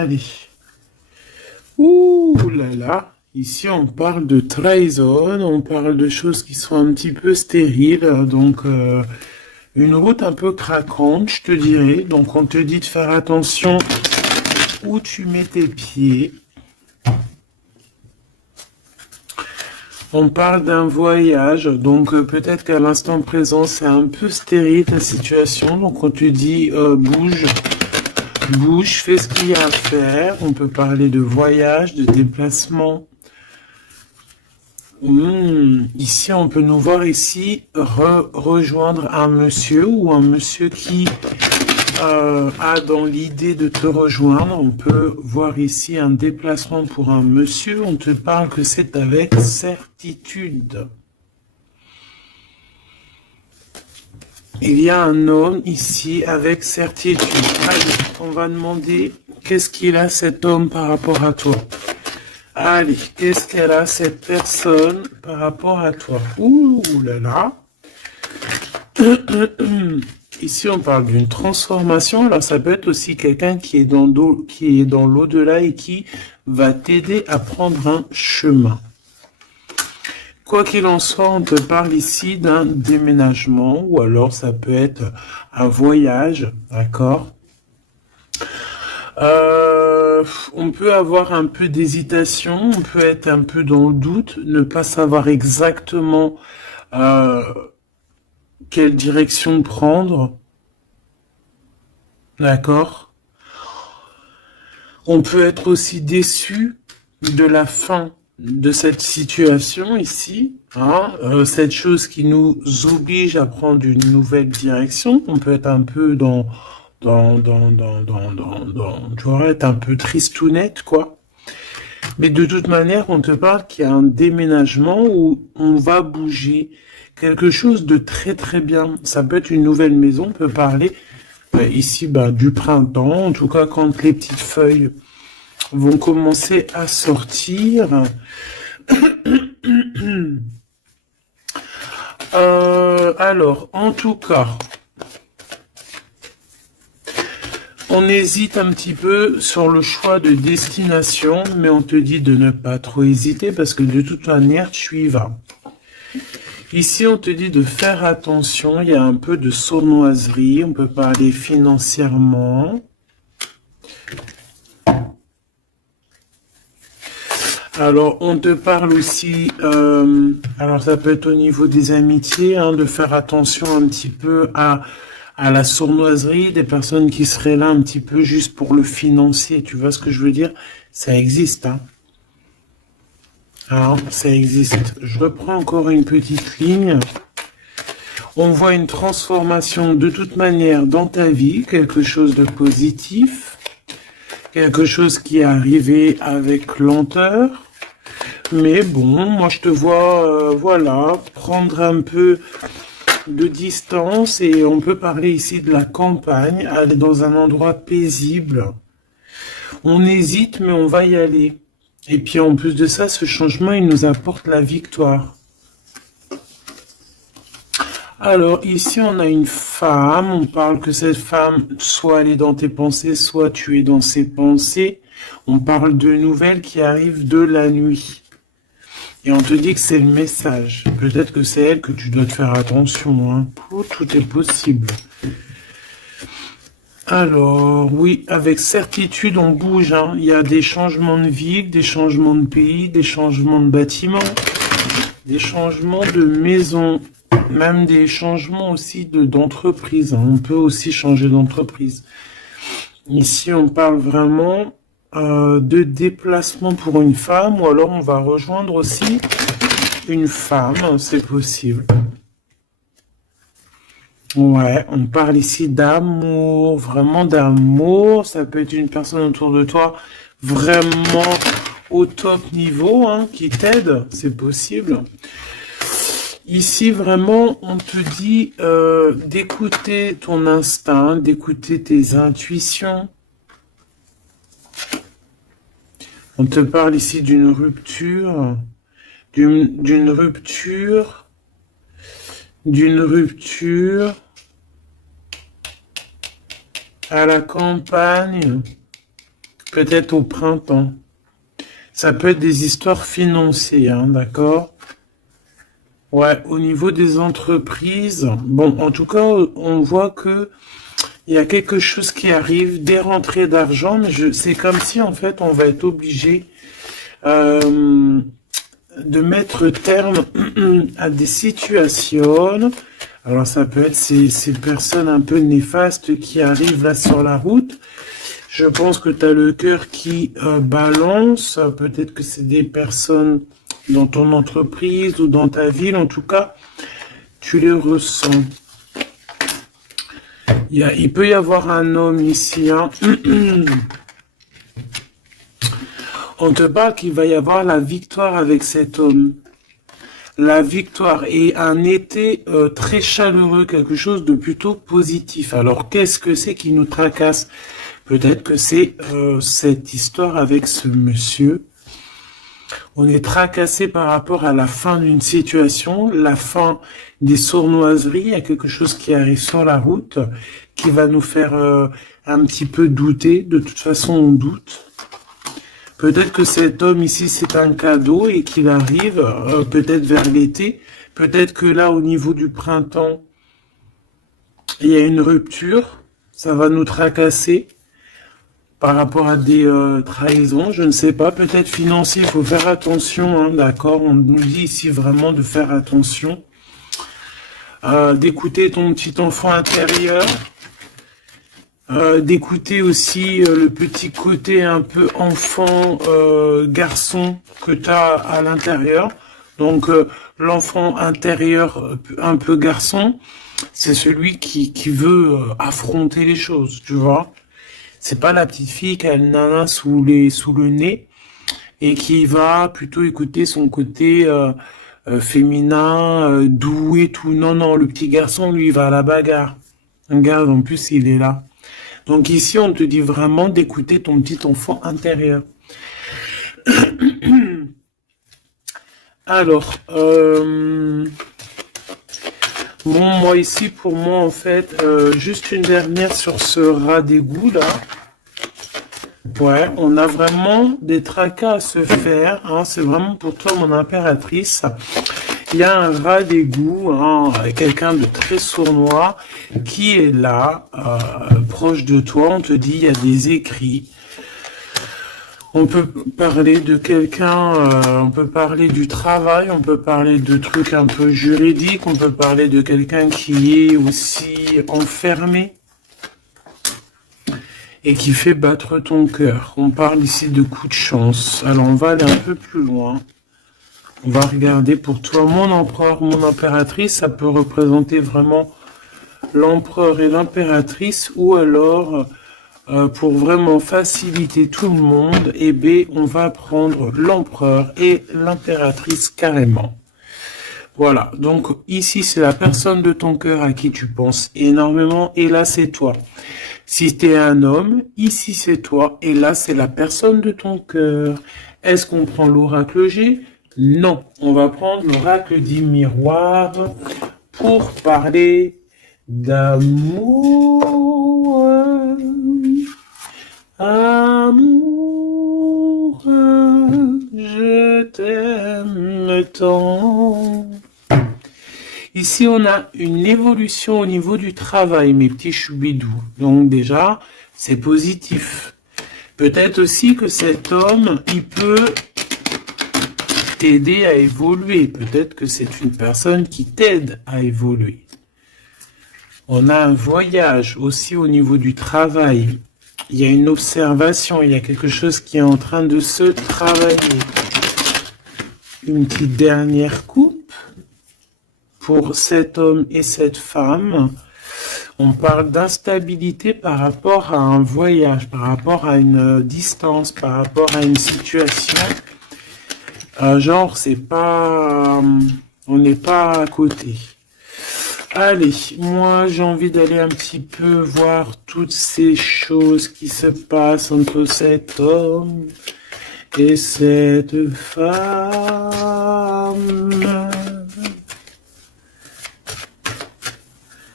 Allez. Ouh là là. Ici, on parle de trahison, on parle de choses qui sont un petit peu stériles, donc une route un peu craquante, je te dirais. Donc, on te dit de faire attention où tu mets tes pieds. On parle d'un voyage, donc peut-être qu'à l'instant présent, c'est un peu stérile ta situation. Donc, on te dit bouge, bouge, fais ce qu'il y a à faire. On peut parler de voyage, de déplacement. Ici, on peut nous voir ici rejoindre un monsieur ou un monsieur qui a dans l'idée de te rejoindre. On peut voir ici un déplacement pour un monsieur. On te parle que c'est avec certitude. Il y a un homme ici avec certitude. Allez, on va demander qu'est-ce qu'il a cet homme par rapport à toi. Allez, qu'est-ce qu'elle a cette personne par rapport à toi? Ouh là là. Ici, on parle d'une transformation. Alors, ça peut être aussi quelqu'un qui est dans l'au-delà et qui va t'aider à prendre un chemin. Quoi qu'il en soit, on te parle ici d'un déménagement ou alors ça peut être un voyage, d'accord? On peut avoir un peu d'hésitation, on peut être un peu dans le doute, ne pas savoir exactement quelle direction prendre, d'accord? On peut être aussi déçu de la fin de cette situation ici, hein, cette chose qui nous oblige à prendre une nouvelle direction. On peut être un peu tu vois, être un peu tristounette, quoi. Mais de toute manière, on te parle qu'il y a un déménagement où on va bouger quelque chose de très très bien. Ça peut être une nouvelle maison, on peut parler ici du printemps, en tout cas quand les petites feuilles vont commencer à sortir. Alors, en tout cas, on hésite un petit peu sur le choix de destination, mais on te dit de ne pas trop hésiter parce que de toute manière, tu y vas. Ici, on te dit de faire attention, il y a un peu de sournoiserie, on peut parler financièrement. Alors, on te parle aussi, alors ça peut être au niveau des amitiés, hein, de faire attention un petit peu à la sournoiserie, des personnes qui seraient là un petit peu juste pour le financier, tu vois ce que je veux dire? Ça existe, hein. Alors, ça existe. Je reprends encore une petite ligne. On voit une transformation de toute manière dans ta vie, quelque chose de positif, quelque chose qui est arrivé avec lenteur. Mais bon, moi je te vois, voilà, prendre un peu de distance et on peut parler ici de la campagne, aller dans un endroit paisible. On hésite, mais on va y aller. Et puis en plus de ça, ce changement, il nous apporte la victoire. Alors ici, on a une femme, on parle que cette femme, soit elle est dans tes pensées, soit tu es dans ses pensées. On parle de nouvelles qui arrivent de la nuit. Et on te dit que c'est le message. Peut-être que c'est elle que tu dois te faire attention, hein. Oh, tout est possible. Alors, oui, avec certitude, on bouge, hein. Il y a des changements de ville, des changements de pays, des changements de bâtiments, des changements de maison, même des changements aussi d'entreprise, hein. On peut aussi changer d'entreprise. Ici, on parle vraiment de déplacement pour une femme, ou alors on va rejoindre aussi une femme, c'est possible. Ouais, on parle ici d'amour, vraiment d'amour. Ça peut être une personne autour de toi vraiment au top niveau, hein, qui t'aide, c'est possible. Ici, vraiment, on te dit d'écouter ton instinct, d'écouter tes intuitions. On te parle ici d'une rupture, d'une rupture à la campagne, peut-être au printemps. Ça peut être des histoires financières, hein, d'accord? Ouais, au niveau des entreprises, bon, en tout cas, on voit que il y a quelque chose qui arrive, des rentrées d'argent, mais c'est comme si, en fait, on va être obligé euh, de mettre terme à des situations. Alors, ça peut être ces personnes un peu néfastes qui arrivent là sur la route. Je pense que tu as le cœur qui balance. Peut-être que c'est des personnes dans ton entreprise ou dans ta ville. En tout cas, tu les ressens. Il peut y avoir un homme ici. Hein. On te parle qu'il va y avoir la victoire avec cet homme. La victoire et un été très chaleureux, quelque chose de plutôt positif. Alors, qu'est-ce que c'est qui nous tracasse? Peut-être que c'est cette histoire avec ce monsieur. On est tracassé par rapport à la fin d'une situation, la fin des sournoiseries. Il y a quelque chose qui arrive sur la route qui va nous faire un petit peu douter. De toute façon, on doute. Peut-être que cet homme ici, c'est un cadeau et qu'il arrive peut-être vers l'été. Peut-être que là, au niveau du printemps, il y a une rupture. Ça va nous tracasser par rapport à des trahisons. Je ne sais pas. Peut-être financier, il faut faire attention. Hein, d'accord, on nous dit ici vraiment de faire attention. D'écouter ton petit enfant intérieur. D'écouter aussi le petit côté un peu enfant, garçon que tu as à l'intérieur. Donc l'enfant intérieur un peu garçon, c'est celui qui veut affronter les choses, tu vois. C'est pas la petite fille qui a le nana sous le nez et qui va plutôt écouter son côté féminin, doué, tout. Non, non, le petit garçon, lui, il va à la bagarre. Regarde, en plus, il est là. Donc ici, on te dit vraiment d'écouter ton petit enfant intérieur. Alors, bon, moi ici, pour moi, en fait, juste une dernière sur ce rat d'égout, là. Ouais, on a vraiment des tracas à se faire. Hein, c'est vraiment pour toi, mon impératrice. Il y a un rat d'égout, hein, quelqu'un de très sournois, qui est là, proche de toi. On te dit, il y a des écrits. On peut parler de quelqu'un, on peut parler du travail, on peut parler de trucs un peu juridiques, on peut parler de quelqu'un qui est aussi enfermé et qui fait battre ton cœur. On parle ici de coup de chance. Alors on va aller un peu plus loin. On va regarder pour toi mon empereur, mon impératrice. Ça peut représenter vraiment l'empereur et l'impératrice, ou alors pour vraiment faciliter tout le monde, et B, on va prendre l'empereur et l'impératrice carrément. Voilà, donc ici c'est la personne de ton cœur à qui tu penses énormément, et là c'est toi. Si tu es un homme, ici c'est toi, et là c'est la personne de ton cœur. Est-ce qu'on prend l'oracle G? Non, on va prendre l'oracle dit miroir pour parler d'amour. Amour, je t'aime tant. Ici, on a une évolution au niveau du travail, mes petits choubidous. Donc déjà, c'est positif. Peut-être aussi que cet homme, il peut t'aider à évoluer. Peut-être que c'est une personne qui t'aide à évoluer. On a un voyage aussi au niveau du travail. Il y a une observation, il y a quelque chose qui est en train de se travailler. Une petite dernière coupe pour cet homme et cette femme. On parle d'instabilité par rapport à un voyage, par rapport à une distance, par rapport à une situation. Genre, c'est pas... on n'est pas à côté. Allez, moi j'ai envie d'aller un petit peu voir toutes ces choses qui se passent entre cet homme et cette femme.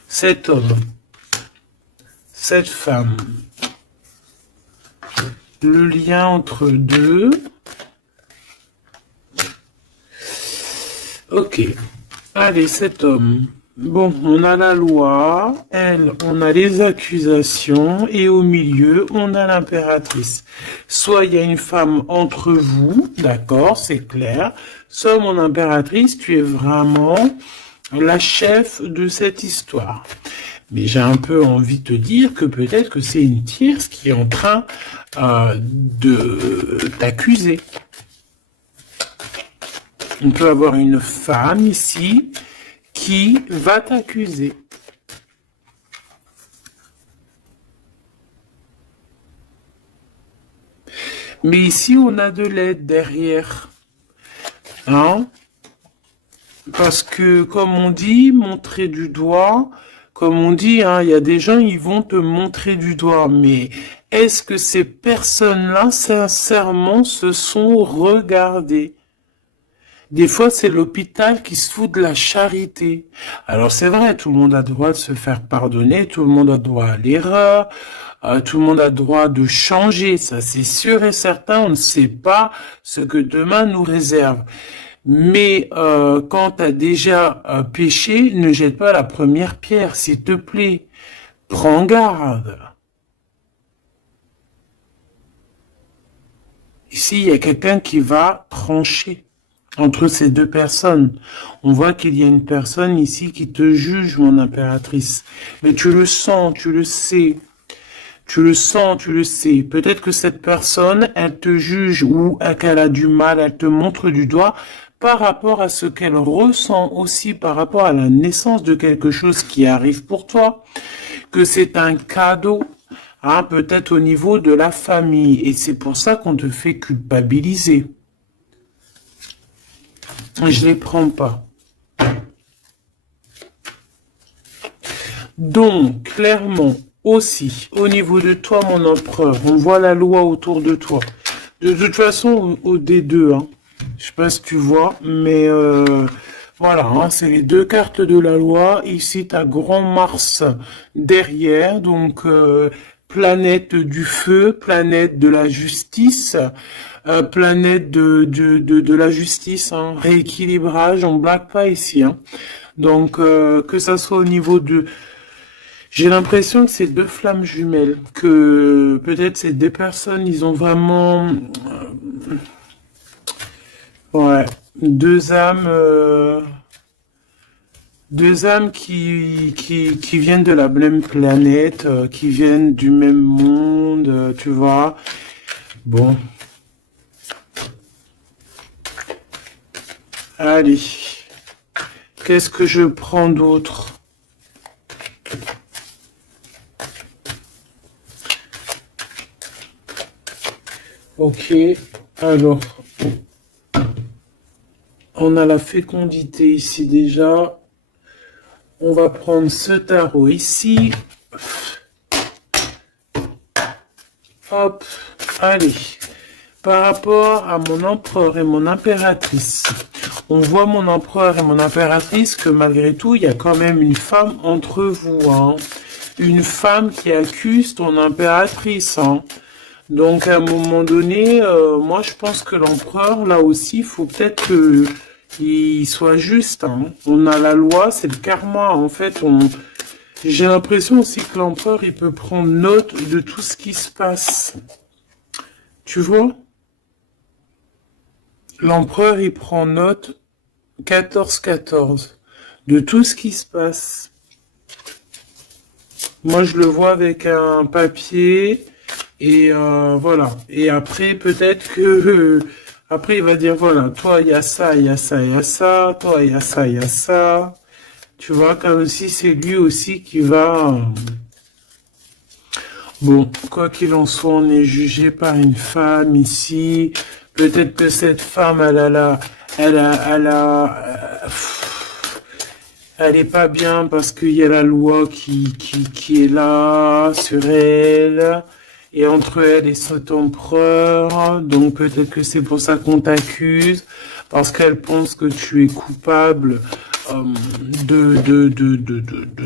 Cet homme, cette femme, le lien entre deux. Ok. Allez, cet homme. Bon, on a la loi, elle, on a les accusations, et au milieu, on a l'impératrice. Soit il y a une femme entre vous, d'accord, c'est clair. Soit mon impératrice, tu es vraiment la chef de cette histoire. Mais j'ai un peu envie de te dire que peut-être que c'est une tierce qui est en train de t'accuser. On peut avoir une femme ici qui va t'accuser. Mais ici, on a de l'aide derrière. Hein? Parce que, comme on dit, montrer du doigt, comme on dit, hein, il y a des gens, ils vont te montrer du doigt. Mais est-ce que ces personnes-là, sincèrement, se sont regardées? Des fois, c'est l'hôpital qui se fout de la charité. Alors, c'est vrai, tout le monde a le droit de se faire pardonner, tout le monde a le droit à l'erreur, tout le monde a le droit de changer. Ça, c'est sûr et certain, on ne sait pas ce que demain nous réserve. Mais quand tu as déjà péché, ne jette pas la première pierre, s'il te plaît. Prends garde. Ici, il y a quelqu'un qui va trancher entre ces deux personnes. On voit qu'il y a une personne ici qui te juge, mon impératrice. Mais tu le sens, tu le sais. Tu le sens, tu le sais. Peut-être que cette personne, elle te juge ou qu'elle a du mal, elle te montre du doigt par rapport à ce qu'elle ressent aussi, par rapport à la naissance de quelque chose qui arrive pour toi, que c'est un cadeau, hein, peut-être au niveau de la famille. Et c'est pour ça qu'on te fait culpabiliser. Je les prends pas. Donc, clairement, aussi, au niveau de toi, mon empereur, on voit la loi autour de toi. De toute façon, au D2, hein, je sais pas si tu vois, mais voilà, hein, c'est les deux cartes de la loi. Ici, tu as Grand Mars derrière, donc planète du feu, planète de la justice, planète de la justice, hein, rééquilibrage, on blague pas ici. Hein. Donc, que ça soit au niveau de... J'ai l'impression que c'est deux flammes jumelles, que peut-être c'est des personnes, ils ont vraiment... ouais, deux âmes qui viennent de la même planète, qui viennent du même monde, tu vois. Bon. Allez. Qu'est-ce que je prends d'autre? Ok. Alors. On a la fécondité ici déjà. On va prendre ce tarot ici. Hop. Allez. Par rapport à mon empereur et mon impératrice, on voit mon empereur et mon impératrice que malgré tout, il y a quand même une femme entre vous. Hein. Une femme qui accuse ton impératrice. Hein. Donc à un moment donné, moi je pense que l'empereur, là aussi, il faut peut-être qu'il soit juste. Hein. On a la loi, c'est le karma. En fait, j'ai l'impression aussi que l'empereur, il peut prendre note de tout ce qui se passe. Tu vois? L'empereur, il prend note 14-14 de tout ce qui se passe. Moi, je le vois avec un papier et voilà. Et après, peut-être que après, il va dire, voilà, toi, il y a ça, il y a ça, il y a ça, toi, il y a ça, il y a ça. Tu vois, comme si c'est lui aussi qui va... Bon, quoi qu'il en soit, on est jugé par une femme ici. Peut-être que cette femme, elle est pas bien parce qu'il y a la loi qui est là sur elle et entre elle et cet empereur. Donc peut-être que c'est pour ça qu'on t'accuse parce qu'elle pense que tu es coupable de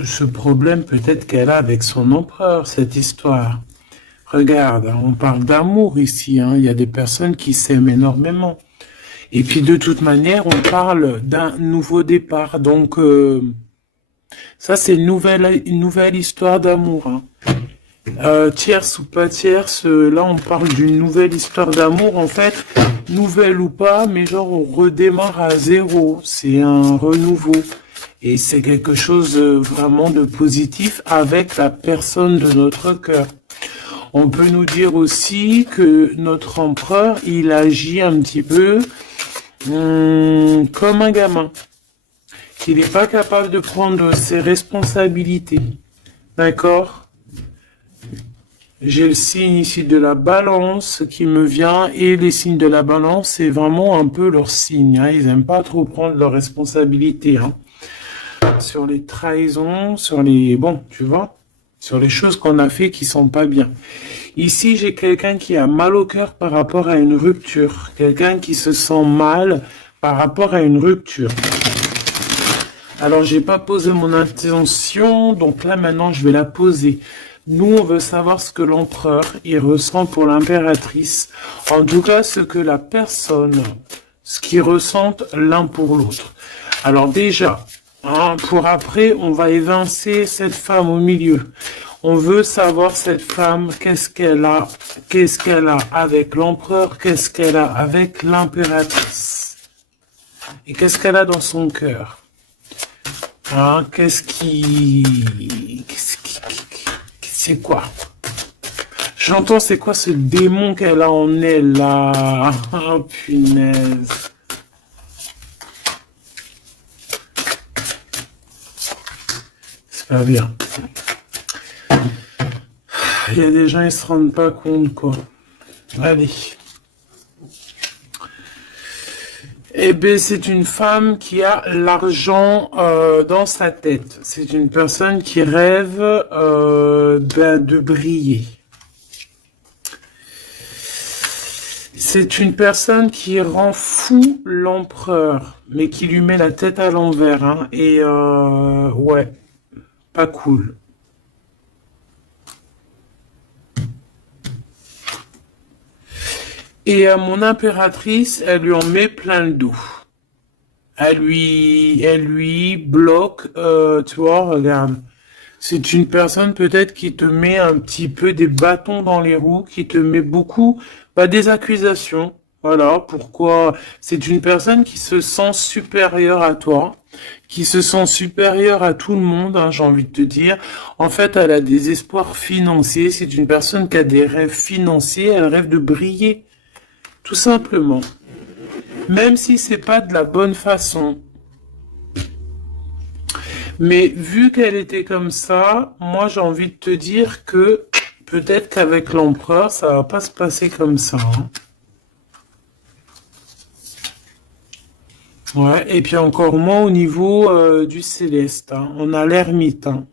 ce problème peut-être qu'elle a avec son empereur, cette histoire. Regarde, hein, on parle d'amour ici, hein. Il y a des personnes qui s'aiment énormément. Et puis de toute manière, on parle d'un nouveau départ. Donc ça, c'est une nouvelle histoire d'amour, hein. Tierce ou pas tierce, là on parle d'une nouvelle histoire d'amour, en fait, nouvelle ou pas, mais genre on redémarre à zéro, c'est un renouveau. Et c'est quelque chose vraiment de positif avec la personne de notre cœur. On peut nous dire aussi que notre empereur, il agit un petit peu comme un gamin, qu'il n'est pas capable de prendre ses responsabilités. D'accord? J'ai le signe ici de la balance qui me vient, et les signes de la balance, c'est vraiment un peu leur signe, hein. Ils n'aiment pas trop prendre leurs responsabilités, hein. Sur les trahisons, sur les... Bon, tu vois, sur les choses qu'on a fait qui sont pas bien. Ici, j'ai quelqu'un qui a mal au cœur par rapport à une rupture. Quelqu'un qui se sent mal par rapport à une rupture. Alors, j'ai pas posé mon intention, donc là, maintenant, je vais la poser. Nous, on veut savoir ce que l'empereur, il ressent pour l'impératrice. En tout cas, ce que la personne, ce qu'ils ressentent l'un pour l'autre. Alors déjà, hein, pour après, on va évincer cette femme au milieu. On veut savoir cette femme, qu'est-ce qu'elle a avec l'empereur, qu'est-ce qu'elle a avec l'impératrice. Et qu'est-ce qu'elle a dans son cœur. Hein, c'est quoi? J'entends, c'est quoi ce démon qu'elle a en elle, là? Oh, punaise. C'est pas bien. Il y a des gens, ils se rendent pas compte, quoi. Allez. Eh bien, c'est une femme qui a l'argent dans sa tête. C'est une personne qui rêve de briller. C'est une personne qui rend fou l'empereur, mais qui lui met la tête à l'envers, hein. Et ouais, pas cool. Et mon impératrice, elle lui en met plein le dos. Elle lui bloque, tu vois, regarde. C'est une personne peut-être qui te met un petit peu des bâtons dans les roues, qui te met beaucoup, des accusations. Voilà, pourquoi c'est une personne qui se sent supérieure à toi, qui se sent supérieure à tout le monde, hein, j'ai envie de te dire. En fait, elle a des espoirs financiers. C'est une personne qui a des rêves financiers, elle rêve de briller. Tout simplement. Même si c'est pas de la bonne façon. Mais vu qu'elle était comme ça, moi j'ai envie de te dire que peut-être qu'avec l'empereur, ça va pas se passer comme ça, hein. Ouais, et puis encore moins au niveau du céleste, hein. On a l'ermite, hein.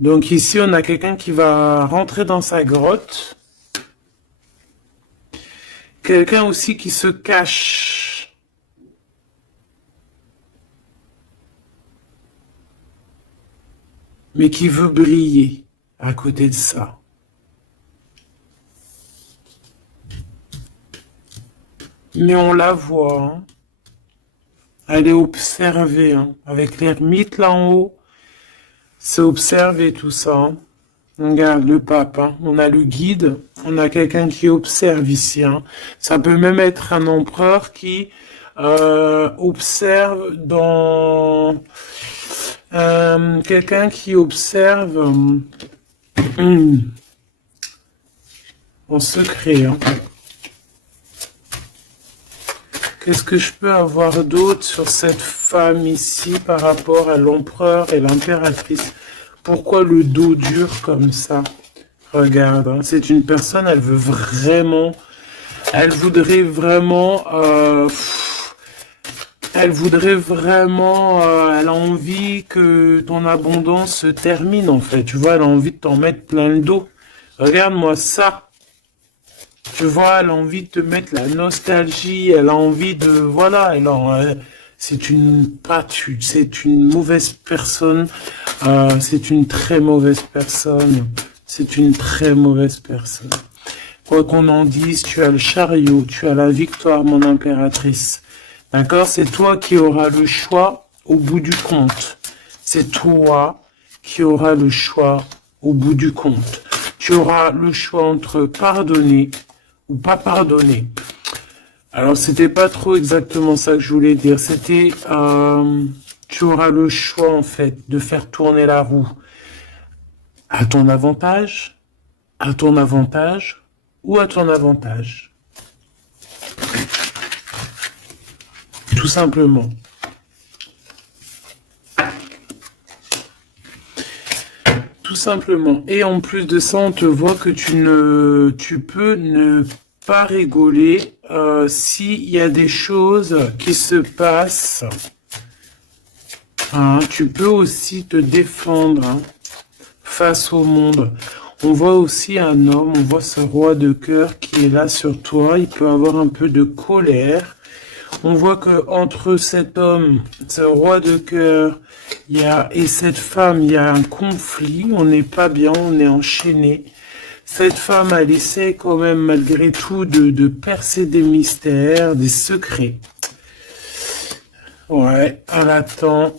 Donc ici, on a quelqu'un qui va rentrer dans sa grotte. Quelqu'un aussi qui se cache. Mais qui veut briller à côté de ça. Mais on la voit, hein. Elle est observée, hein. Avec l'ermite là en haut, c'est observé tout ça, hein. Regarde le pape, hein. On a le guide, on a quelqu'un qui observe ici, hein. Ça peut même être un empereur qui observe dans... quelqu'un qui observe en secret, hein. Qu'est-ce que je peux avoir d'autre sur cette femme ici par rapport à l'empereur et l'impératrice? Pourquoi le dos dur comme ça? Regarde, hein, c'est une personne, elle veut vraiment... Elle voudrait vraiment... elle voudrait vraiment... elle a envie que ton abondance se termine, en fait. Tu vois, elle a envie de t'en mettre plein le dos. Regarde-moi ça. Tu vois, elle a envie de te mettre la nostalgie, elle a envie de... Voilà, c'est une... c'est une mauvaise personne, c'est une très mauvaise personne. C'est une très mauvaise personne. Quoi qu'on en dise, tu as le chariot, tu as la victoire, mon impératrice. D'accord? C'est toi qui auras le choix au bout du compte. C'est toi qui auras le choix au bout du compte. Tu auras le choix entre pardonner ou pas pardonner. Alors, c'était pas trop exactement ça que je voulais dire. C'était, tu auras le choix, en fait, de faire tourner la roue à ton avantage ou à ton avantage. Tout simplement. Tout simplement. Et en plus de ça, on te voit que tu peux ne pas rigoler s'il y a des choses qui se passent. Hein, tu peux aussi te défendre face au monde. On voit aussi un homme, on voit ce roi de cœur qui est là sur toi. Il peut avoir un peu de colère. On voit que entre cet homme, ce roi de cœur, et cette femme, il y a un conflit. On n'est pas bien, on est enchaîné. Cette femme, elle essaie quand même malgré tout de percer des mystères, des secrets. Ouais, elle attend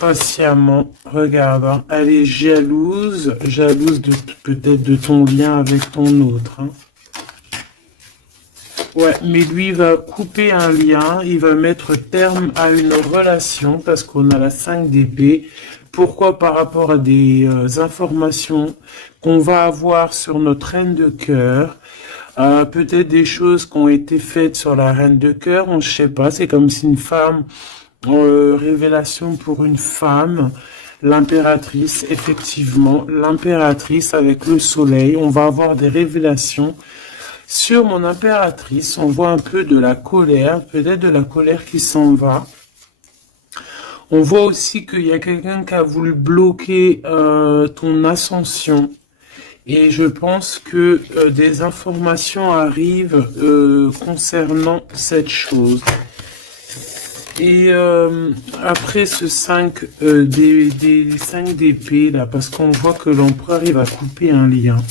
patiemment. Regarde, hein, elle est jalouse de peut-être de ton lien avec ton autre. Hein. Ouais, mais lui il va couper un lien, il va mettre terme à une relation parce qu'on a la 5 d'épée. Pourquoi? Par rapport à des informations qu'on va avoir sur notre reine de cœur. Peut-être des choses qui ont été faites sur la reine de cœur, on ne sait pas. C'est comme si une femme, révélation pour une femme, l'impératrice, effectivement, l'impératrice avec le soleil. On va avoir des révélations. Sur mon impératrice, on voit un peu de la colère, peut-être de la colère qui s'en va. On voit aussi qu'il y a quelqu'un qui a voulu bloquer ton ascension. Et je pense que des informations arrivent concernant cette chose. Et après ce 5 des 5 d'épée là, parce qu'on voit que l'empereur il va couper un lien.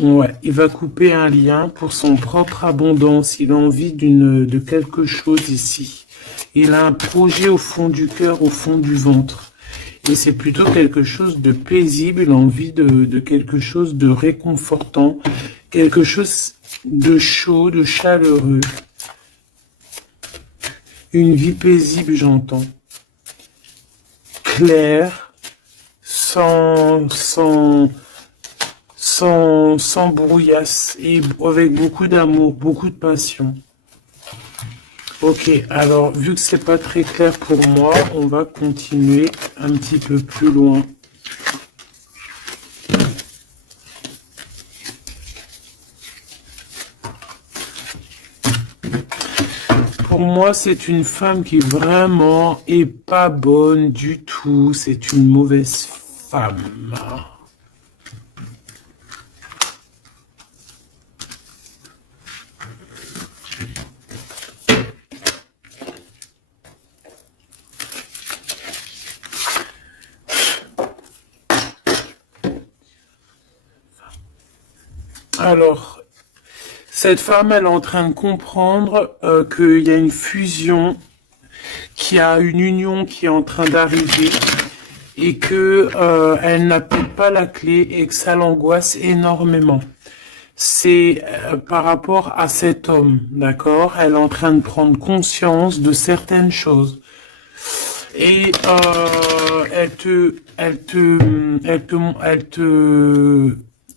Ouais, il va couper un lien pour son propre abondance. Il a envie de quelque chose ici. Il a un projet au fond du cœur, au fond du ventre. Et c'est plutôt quelque chose de paisible. Il a envie de quelque chose de réconfortant. Quelque chose de chaud, de chaleureux. Une vie paisible, j'entends. Claire, sans brouillasse et avec beaucoup d'amour, beaucoup de passion. Ok, alors vu que c'est pas très clair pour moi, on va continuer un petit peu plus loin. Pour moi, c'est une femme qui vraiment est pas bonne du tout. C'est une mauvaise femme. Alors, cette femme, elle est en train de comprendre qu'il y a une fusion, qu'il y a une union qui est en train d'arriver et que elle n'a peut-être pas la clé et que ça l'angoisse énormément. C'est par rapport à cet homme, d'accord? Elle est en train de prendre conscience de certaines choses. Et elle te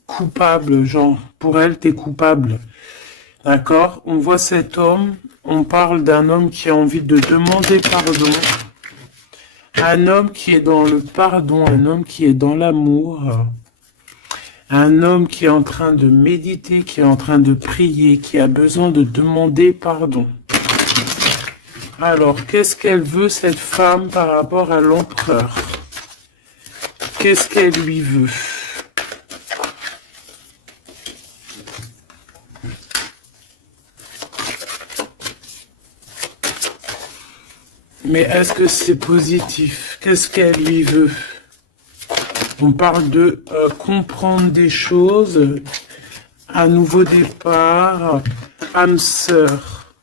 coupable, genre, pour elle, t'es coupable. D'accord? On voit cet homme, on parle d'un homme qui a envie de demander pardon, un homme qui est dans le pardon, un homme qui est dans l'amour, un homme qui est en train de méditer, qui est en train de prier, qui a besoin de demander pardon. Alors, qu'est-ce qu'elle veut, cette femme, par rapport à l'empereur? Qu'est-ce qu'elle lui veut? Mais est-ce que c'est positif? Qu'est-ce qu'elle lui veut? On parle de comprendre des choses, un nouveau départ, âme sœur.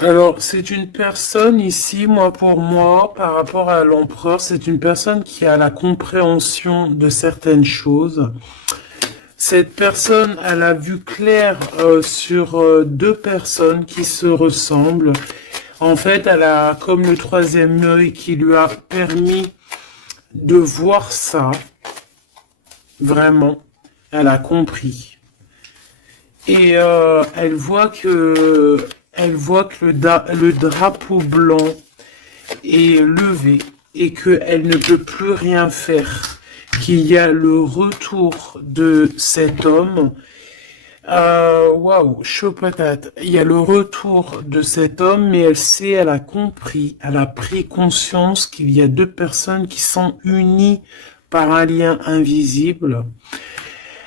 Alors, c'est une personne ici, pour moi, par rapport à l'empereur, c'est une personne qui a la compréhension de certaines choses. Cette personne, elle a vu clair sur deux personnes qui se ressemblent. En fait, elle a comme le troisième œil qui lui a permis de voir ça. Vraiment, elle a compris. Et elle voit que le drapeau blanc est levé et qu'elle ne peut plus rien faire, qu'il y a le retour de cet homme. Waouh, chaud patate. Il y a le retour de cet homme, mais elle a compris, elle a pris conscience qu'il y a deux personnes qui sont unies par un lien invisible.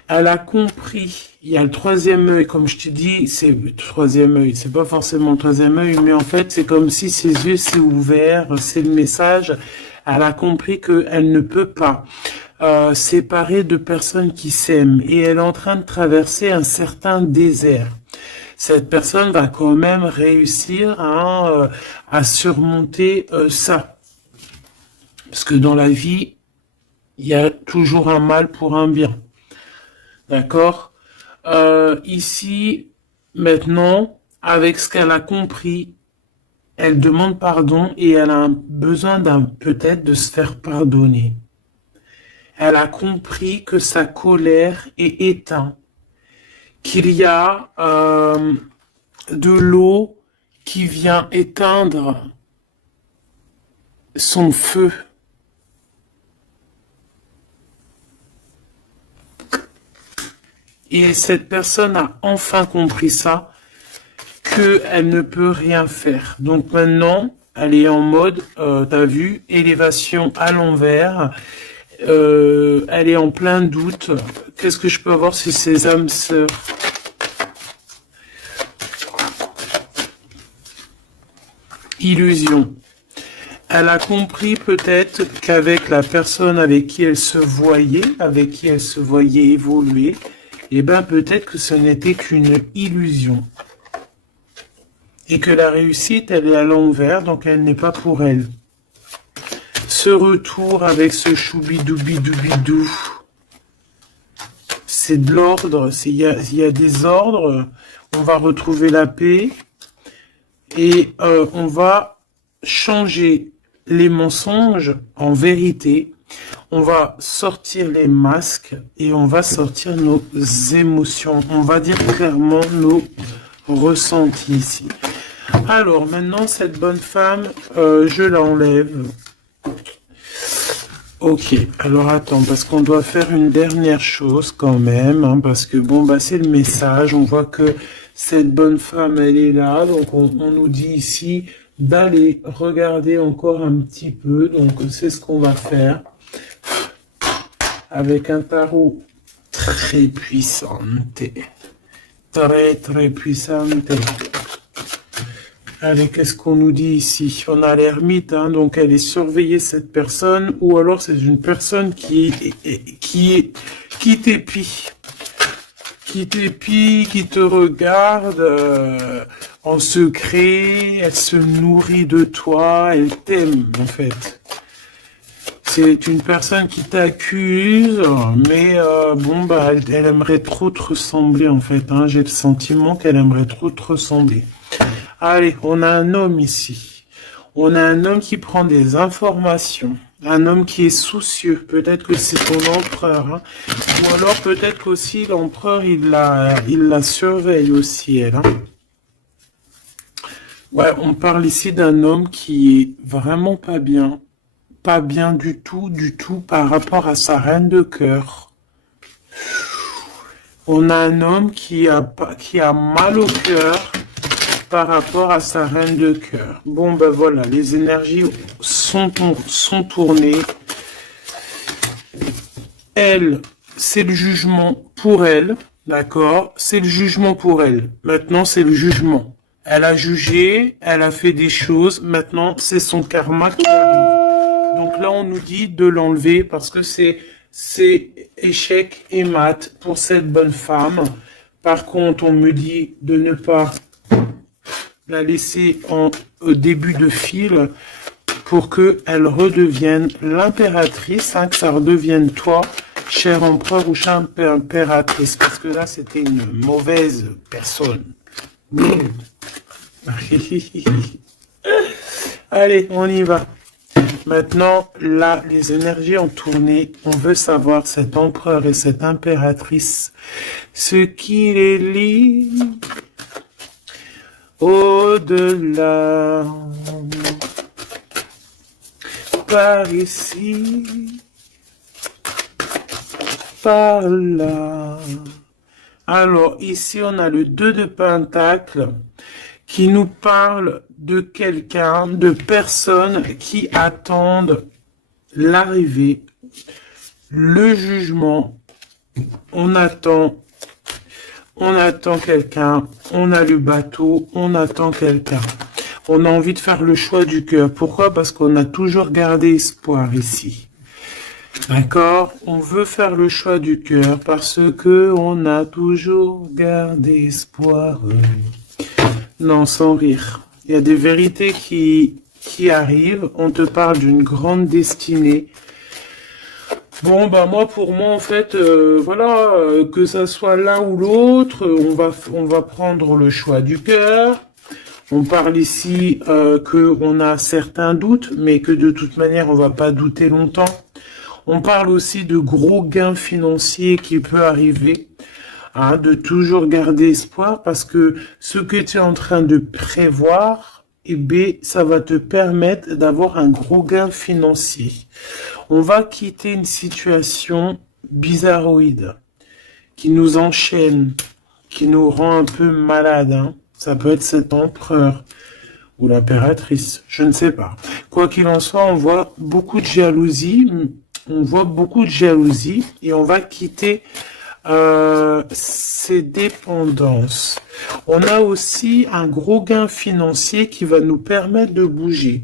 Elle a compris, il y a le troisième œil, comme je te dis, c'est le troisième œil, c'est pas forcément le troisième œil, mais en fait, c'est comme si ses yeux s'est ouverts, c'est le message. Elle a compris qu'elle ne peut pas séparer deux personnes qui s'aiment, et elle est en train de traverser un certain désert. Cette personne va quand même réussir à surmonter ça. Parce que dans la vie, il y a toujours un mal pour un bien. D'accord. Ici, maintenant, avec ce qu'elle a compris, elle demande pardon et elle a besoin peut-être de se faire pardonner. Elle a compris que sa colère est éteinte, qu'il y a de l'eau qui vient éteindre son feu. Et cette personne a enfin compris ça, qu'elle ne peut rien faire. Donc maintenant, elle est en mode, t'as vu, élévation à l'envers. Elle est en plein doute. Qu'est-ce que je peux avoir sur ces âmes sœurs? Illusion. Elle a compris peut-être qu'avec la personne avec qui elle se voyait évoluer, eh ben peut-être que ce n'était qu'une illusion. Et que la réussite, elle est à l'envers, donc elle n'est pas pour elle. Ce retour avec ce choubidoubidou, c'est de l'ordre, il y a des ordres, on va retrouver la paix, et on va changer les mensonges en vérité. On va sortir les masques et on va sortir nos émotions. On va dire clairement nos ressentis ici. Alors maintenant, cette bonne femme, je l'enlève. Ok, alors attends, parce qu'on doit faire une dernière chose quand même, hein, parce que bon, bah c'est le message. On voit que cette bonne femme, elle est là, donc on nous dit ici d'aller regarder encore un petit peu. Donc c'est ce qu'on va faire. Avec un tarot très puissant. Très, très puissant. Allez, qu'est-ce qu'on nous dit ici? On a l'ermite, hein, donc elle est surveillée, cette personne, ou alors c'est une personne qui t'épie. Qui t'épie, qui te regarde en secret, elle se nourrit de toi, elle t'aime en fait. C'est une personne qui t'accuse, mais bon, bah, elle aimerait trop te ressembler, en fait. Hein. J'ai le sentiment qu'elle aimerait trop te ressembler. Allez, on a un homme ici. On a un homme qui prend des informations. Un homme qui est soucieux. Peut-être que c'est ton empereur. Hein. Ou alors peut-être qu'aussi l'empereur, il la surveille aussi, elle. Hein. Ouais, on parle ici d'un homme qui est vraiment pas bien. Pas bien du tout par rapport à sa reine de cœur. On a un homme qui a mal au cœur par rapport à sa reine de cœur. Bon, ben voilà, les énergies sont tournées. Elle, c'est le jugement pour elle, d'accord? C'est le jugement pour elle. Maintenant, c'est le jugement. Elle a jugé, elle a fait des choses, maintenant c'est son karma qui arrive. Donc là on nous dit de l'enlever parce que c'est échec et mat pour cette bonne femme. Par contre on me dit de ne pas la laisser en début de fil pour qu'elle redevienne l'impératrice, hein, que ça redevienne toi, cher empereur ou chère impératrice, parce que là c'était une mauvaise personne. Allez, on y va. Maintenant, là, les énergies ont tourné. On veut savoir cet empereur et cette impératrice, ce qui les lie au-delà, par ici, par là. Alors, ici, on a le 2 de Pentacle qui nous parle de quelqu'un, de personnes qui attendent l'arrivée, le jugement. On attend quelqu'un, on a le bateau, on attend quelqu'un. On a envie de faire le choix du cœur. Pourquoi? Parce qu'on a toujours gardé espoir ici. D'accord? On veut faire le choix du cœur parce que on a toujours gardé espoir. Non, sans rire. Il y a des vérités qui arrivent. On te parle d'une grande destinée. Bon, bah moi, pour moi, en fait, voilà, que ça soit l'un ou l'autre, on va prendre le choix du cœur. On parle ici que on a certains doutes, mais que de toute manière, on va pas douter longtemps. On parle aussi de gros gains financiers qui peut arriver. Hein, de toujours garder espoir parce que ce que tu es en train de prévoir, eh bien, ça va te permettre d'avoir un gros gain financier. On va quitter une situation bizarroïde qui nous enchaîne, qui nous rend un peu malade. Hein. Ça peut être cet empereur ou l'impératrice, je ne sais pas. Quoi qu'il en soit, on voit beaucoup de jalousie. On voit beaucoup de jalousie et on va quitter ces dépendances. On a aussi un gros gain financier qui va nous permettre de bouger.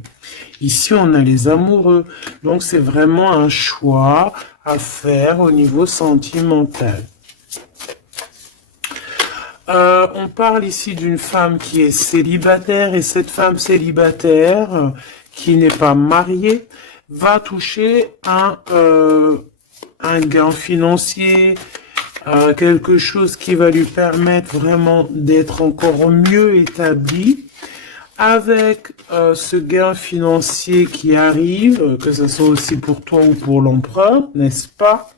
Ici, on a les amoureux. Donc, c'est vraiment un choix à faire au niveau sentimental. On parle ici d'une femme qui est célibataire et cette femme célibataire qui n'est pas mariée va toucher un gain financier, quelque chose qui va lui permettre vraiment d'être encore mieux établi. Avec ce gain financier qui arrive, que ce soit aussi pour toi ou pour l'empereur, n'est-ce pas?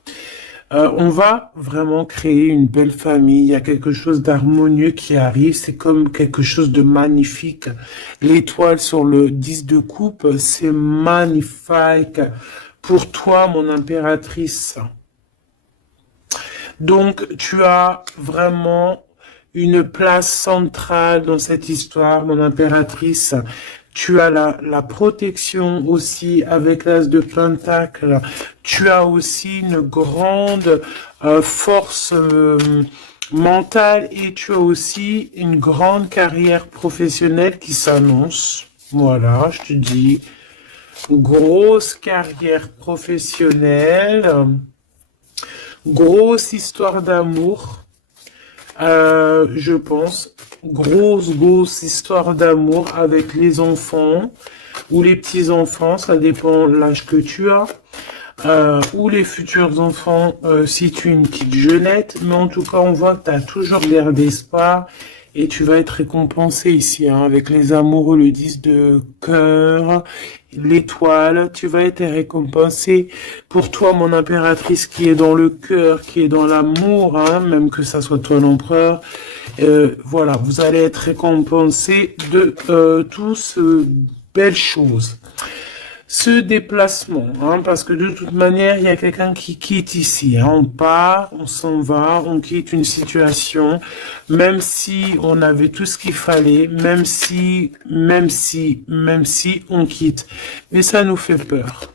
On va vraiment créer une belle famille. Il y a quelque chose d'harmonieux qui arrive. C'est comme quelque chose de magnifique. L'étoile sur le 10 de coupe, c'est magnifique. Pour toi, mon impératrice. Donc, tu as vraiment une place centrale dans cette histoire, mon impératrice. Tu as la protection aussi avec l'as de Pentacle. Tu as aussi une grande force mentale et tu as aussi une grande carrière professionnelle qui s'annonce. Voilà, je te dis, grosse carrière professionnelle, grosse histoire d'amour. Je pense, grosse histoire d'amour avec les enfants ou les petits-enfants, ça dépend de l'âge que tu as, ou les futurs enfants si tu es une petite jeunette, mais en tout cas on voit que tu as toujours gardé espoir et tu vas être récompensé ici, hein, avec les amoureux, le 10 de cœur, l'étoile, tu vas être récompensé. Pour toi, mon impératrice, qui est dans le cœur, qui est dans l'amour, hein, même que ça soit toi l'empereur, voilà, vous allez être récompensé de tous belles choses. Ce déplacement, hein, parce que de toute manière, il y a quelqu'un qui quitte ici. Hein, on part, on s'en va, on quitte une situation, même si on avait tout ce qu'il fallait, même si on quitte. Mais ça nous fait peur.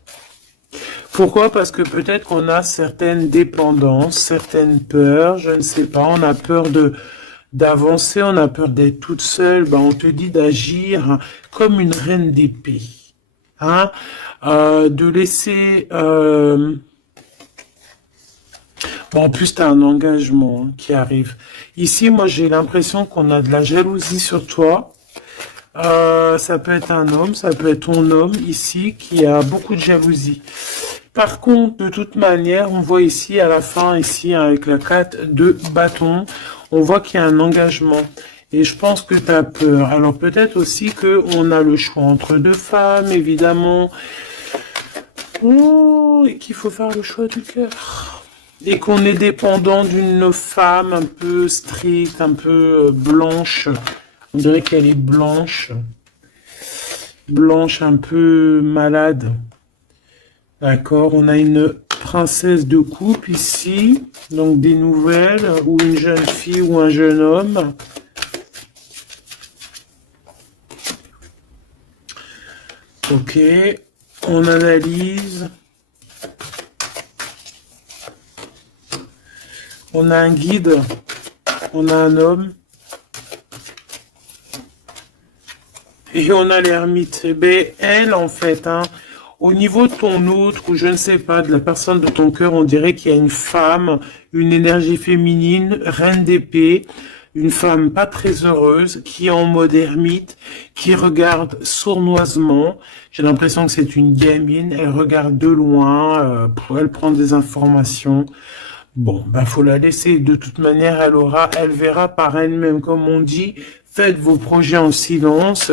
Pourquoi? Parce que peut-être qu'on a certaines dépendances, certaines peurs, je ne sais pas, on a peur d'avancer, on a peur d'être toute seule, ben, on te dit d'agir comme une reine d'épée. Hein? De laisser... Bon, en plus, tu as un engagement hein, qui arrive. Ici, moi, j'ai l'impression qu'on a de la jalousie sur toi. Ça peut être un homme, ça peut être ton homme ici qui a beaucoup de jalousie. Par contre, de toute manière, on voit ici à la fin, ici avec la 4 de bâton, on voit qu'il y a un engagement. Et je pense que tu as peur. Alors peut-être aussi qu'on a le choix entre deux femmes, évidemment. Oh, et qu'il faut faire le choix du cœur. Et qu'on est dépendant d'une femme un peu stricte, un peu blanche. On dirait qu'elle est blanche. Blanche, un peu malade. D'accord, on a une princesse de coupe ici. Donc des nouvelles, ou une jeune fille ou un jeune homme. Ok, on analyse. On a un guide. On a un homme. Et on a l'ermite. Eh bien, elle, en fait, hein, au niveau de ton autre, ou je ne sais pas, de la personne de ton cœur, on dirait qu'il y a une femme, une énergie féminine, reine d'épée, une femme pas très heureuse, qui est en mode ermite, qui regarde sournoisement. J'ai l'impression que c'est une gamine, elle regarde de loin, elle prend des informations. Bon, ben faut la laisser. De toute manière, elle verra par elle-même, comme on dit. Faites vos projets en silence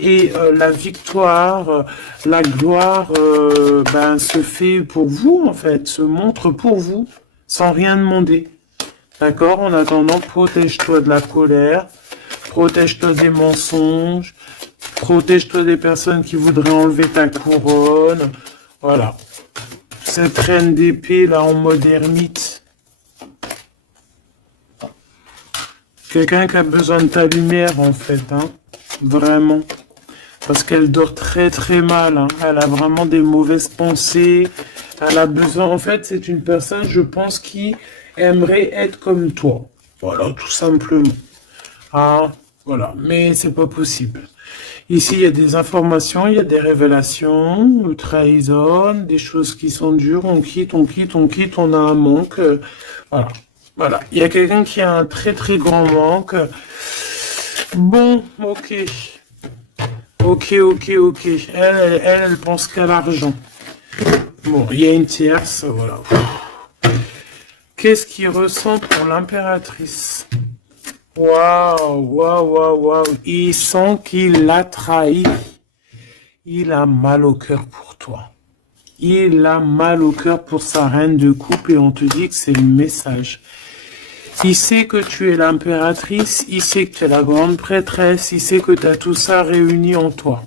et la victoire, la gloire, ben se fait pour vous en fait, se montre pour vous, sans rien demander. D'accord? En attendant, protège-toi de la colère, protège-toi des mensonges, protège-toi des personnes qui voudraient enlever ta couronne. Voilà. Cette reine d'épée là en mode ermite. Quelqu'un qui a besoin de ta lumière, en fait, hein. Vraiment. Parce qu'elle dort très très mal, hein. Elle a vraiment des mauvaises pensées. Elle a besoin, en fait, c'est une personne, je pense, qui aimerait être comme toi. Voilà, tout simplement. Ah, voilà. Mais c'est pas possible. Ici, il y a des informations, il y a des révélations, une trahison, des choses qui sont dures. On quitte, on quitte, on quitte, on a un manque. Voilà. Voilà, il y a quelqu'un qui a un très très grand manque. Bon, ok. Ok, ok, ok. Elle pense qu'à l'argent. Bon, il y a une tierce, voilà. Qu'est-ce qu'il ressent pour l'impératrice? Waouh, waouh, waouh, waouh. Il sent qu'il l'a trahi. Il a mal au cœur pour toi. Il a mal au cœur pour sa reine de coupe et on te dit que c'est le message. Il sait que tu es l'impératrice, il sait que tu es la grande prêtresse, il sait que tu as tout ça réuni en toi.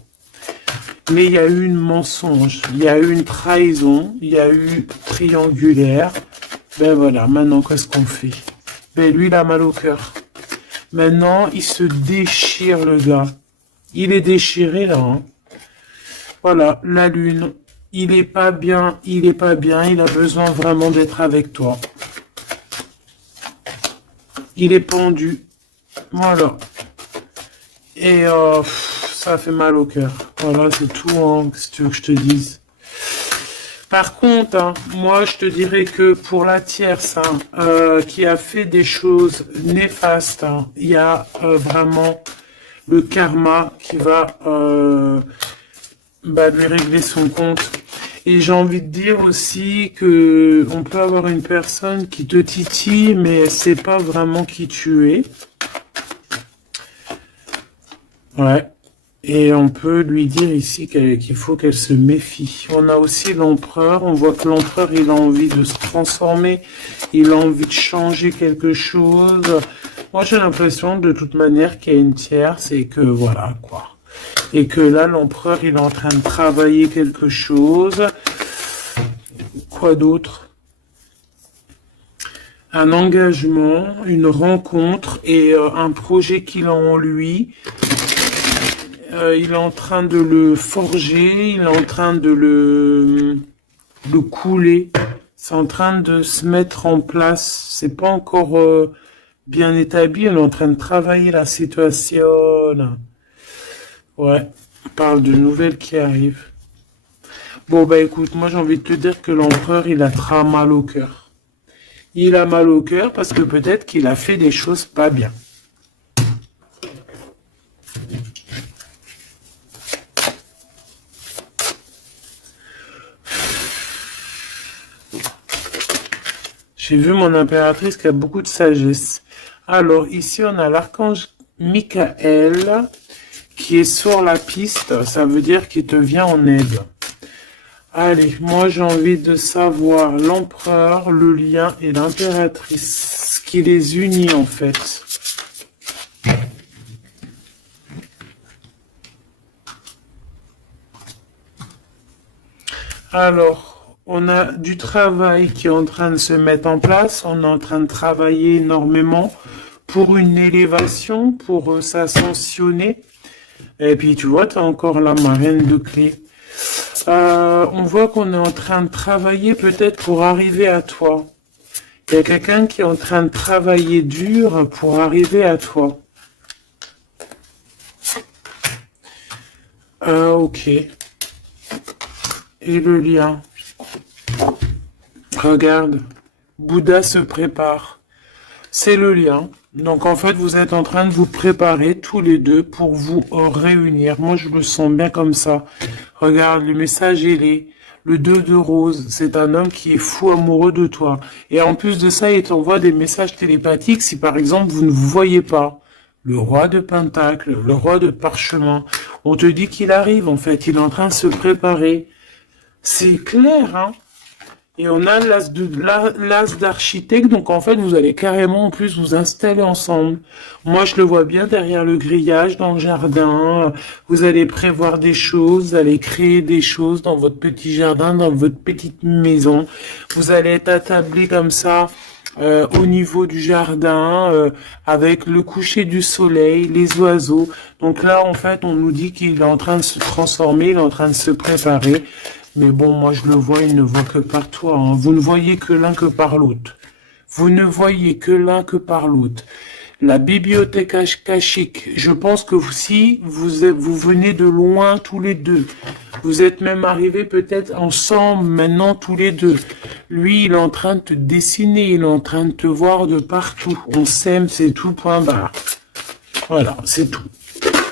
Mais il y a eu une mensonge, il y a eu une trahison, il y a eu triangulaire. Ben voilà, maintenant qu'est-ce qu'on fait? Ben lui, il a mal au cœur. Maintenant, il se déchire le gars. Il est déchiré là. Hein. Voilà, la lune. Il est pas bien, il est pas bien, il a besoin vraiment d'être avec toi. Il est pendu. Voilà. Et ça fait mal au cœur. Voilà, c'est tout, hein, si tu veux que je te dise. Par contre, hein, moi, je te dirais que pour la tierce, hein, qui a fait des choses néfastes, hein, il y a vraiment le karma qui va lui régler son compte. Et j'ai envie de dire aussi que on peut avoir une personne qui te titille, mais elle sait pas vraiment qui tu es. Ouais. Et on peut lui dire ici qu'il faut qu'elle se méfie. On a aussi l'empereur. On voit que l'empereur, il a envie de se transformer. Il a envie de changer quelque chose. Moi, j'ai l'impression, de toute manière, qu'il y a une tierce et que voilà, quoi. Et que là, l'empereur, il est en train de travailler quelque chose. Quoi d'autre? Un engagement, une rencontre et un projet qu'il a en lui. Il est en train de le forger, il est en train de le couler. C'est en train de se mettre en place. C'est pas encore bien établi. Elle est en train de travailler la situation. Ouais, on parle de nouvelles qui arrivent. Bon, bah écoute, moi j'ai envie de te dire que l'empereur, il a très mal au cœur. Il a mal au cœur parce que peut-être qu'il a fait des choses pas bien. J'ai vu mon impératrice qui a beaucoup de sagesse. Alors, ici, on a l'archange Michael qui est sur la piste. Ça veut dire qu'il te vient en aide. Allez, moi, j'ai envie de savoir l'empereur, le lien et l'impératrice. Ce qui les unit, en fait. Alors, on a du travail qui est en train de se mettre en place. On est en train de travailler énormément pour une élévation, pour s'ascensionner. Et puis, tu vois, tu as encore la marraine de clé. On voit qu'on est en train de travailler peut-être pour arriver à toi. Il y a quelqu'un qui est en train de travailler dur pour arriver à toi. Ok. Et le lien. Regarde. Bouddha se prépare. C'est le lien. Donc en fait, vous êtes en train de vous préparer tous les deux pour vous réunir. Moi, je me sens bien comme ça. Regarde, le message il est le 2 de rose. C'est un homme qui est fou amoureux de toi. Et en plus de ça, il t'envoie des messages télépathiques si par exemple vous ne vous voyez pas. Le roi de Pentacle, le roi de Parchemin. On te dit qu'il arrive en fait. Il est en train de se préparer. C'est clair, hein? Et on a l'as d'architecte, donc en fait, vous allez carrément en plus vous installer ensemble. Moi, je le vois bien derrière le grillage, dans le jardin. Vous allez prévoir des choses, vous allez créer des choses dans votre petit jardin, dans votre petite maison. Vous allez être attablé comme ça. Au niveau du jardin, avec le coucher du soleil, les oiseaux. Donc là, en fait, on nous dit qu'il est en train de se transformer, il est en train de se préparer. Mais bon, moi je le vois, il ne voit que par toi. Hein. Vous ne voyez que l'un que par l'autre. Vous ne voyez que l'un que par l'autre. La bibliothèque akashique, je pense que si vous venez de loin tous les deux. Vous êtes même arrivés peut-être ensemble maintenant tous les deux. Lui, il est en train de te dessiner, il est en train de te voir de partout. On s'aime, c'est tout, point barre. Voilà, c'est tout.